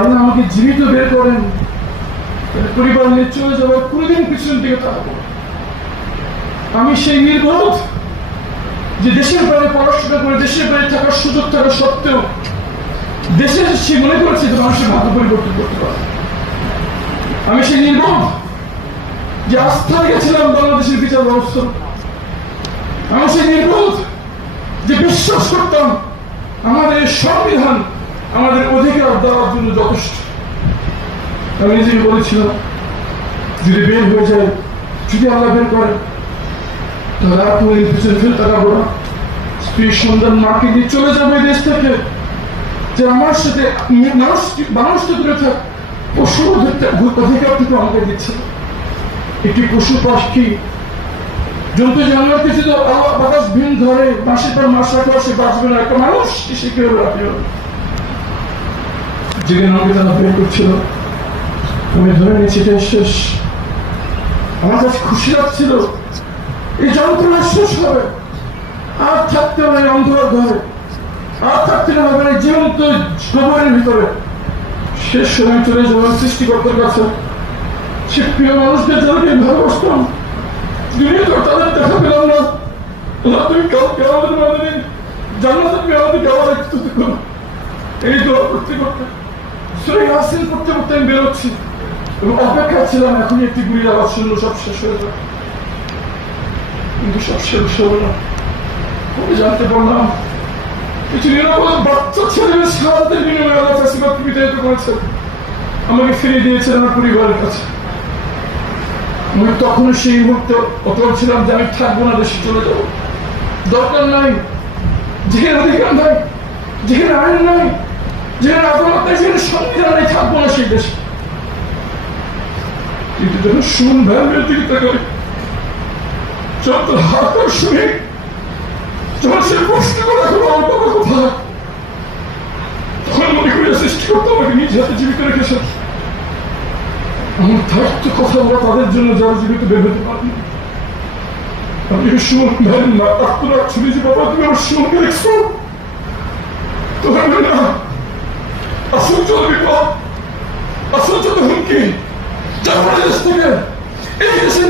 আমি আমাকে জীবিত বের করেন পরিবার নিয়ে চলে যাওয়ার কোনোদিন পিছন দিকে তাকাবো আমি সেই নির্বোধ যে দেশের বাইরে পড়াশোনা করে, দেশের বাইরে থাকার সুযোগ থাকা সত্ত্বেও দেশে সে মনে করেছে যে মানুষের ভাগ্য পরিবর্তন করতে পারে। আমি সেই নির্বোধ যে আস্থা গেছিলাম বাংলাদেশের বিচার ব্যবস্থা। আমি সেই নির্বোধ যে বিশ্বাস করতাম, আমাদের সংবিধান আমাদের অধিকার দেওয়ার জন্য যথেষ্ট। আমি নিজেকে বলেছিলাম, যদি বের হয়ে যায়, যদি আল্লাহ বের করে, তাহলে আর কোনো পিছনে ফেলে তাকাবো না। স্ত্রী সন্তান মাকে নিয়ে চলে যাবে দেশ থেকে। যে আমার সাথে মানুষ মানুষ তো দূরে থাক পশু অধিকারটুকু আমাকে দিচ্ছে একটি পশু পাখি। জন্তু জানোয়ারকে যদি আল্লাহ বাতাস ভিন ধরে মাসের পর মাস রাখা সে বাঁচবে না, একটা মানুষ সে কি হবে রাখবে যেখানে আমাকে তারা বের করছিল। আমি ধরে নিয়েছি এটাই শেষ। আমার কাছে খুশি লাগছিল। এই যন্ত্রণা শেষ হবে। আর থাকতে হবে অন্ধকার ঘরে। আর থাকতে হবে না এই জীবন্ত ভিতরে। শেষ সময় চলে যাওয়ার সৃষ্টিকর্তার কাছে সে প্রিয় ভালোবাসতাম তো তাদের দেখা পেলাম না আবার একটু এই দোয়া করতে করতে হাসিল করতে করতে আমি বেরোচ্ছি এবং অপেক্ষা ছিলাম একটি সব শেষ হয়ে যাবে কিন্তু সব শেষ হলো না আমি জানতে পারলাম কিছু নিরাপদ বাচ্চা ছেলে সারাদের বিনিময়ে আল্লাহ ফেসিবাদ বিতাড়িত আমাকে ফিরিয়ে দিয়েছেন আমার পরিবারের কাছে। আমি তখনও সেই মুহূর্তে অটল ছিলাম যে আমি থাকব না, দেশে চলে যাব। দরকার নাই। যেখানে অধিকার নাই, যেখানে আইন নাই, যেখানে আদালত নাই, যেখানে সংবিধান নেই, থাকব না সেই দেশে। কিন্তু যত শুনে, যখন সে প্রশ্ন করে এখন অল্প কথা, তখন মনে করি সৃষ্টি করতে আমাকে নিজ হাতে জীবিত রেখেছেন। দায়িত্ব কথা বলা তাদের জন্য যারা জীবিত বের হতে আপনি সুমন না ডাক্তার ছুটি যে বাবা, তুমি আমার সুমনকে দেখছ? তো না। আসল বিপদ আসল হুমকি। যার ফলে দেশ থেকে এই দেশের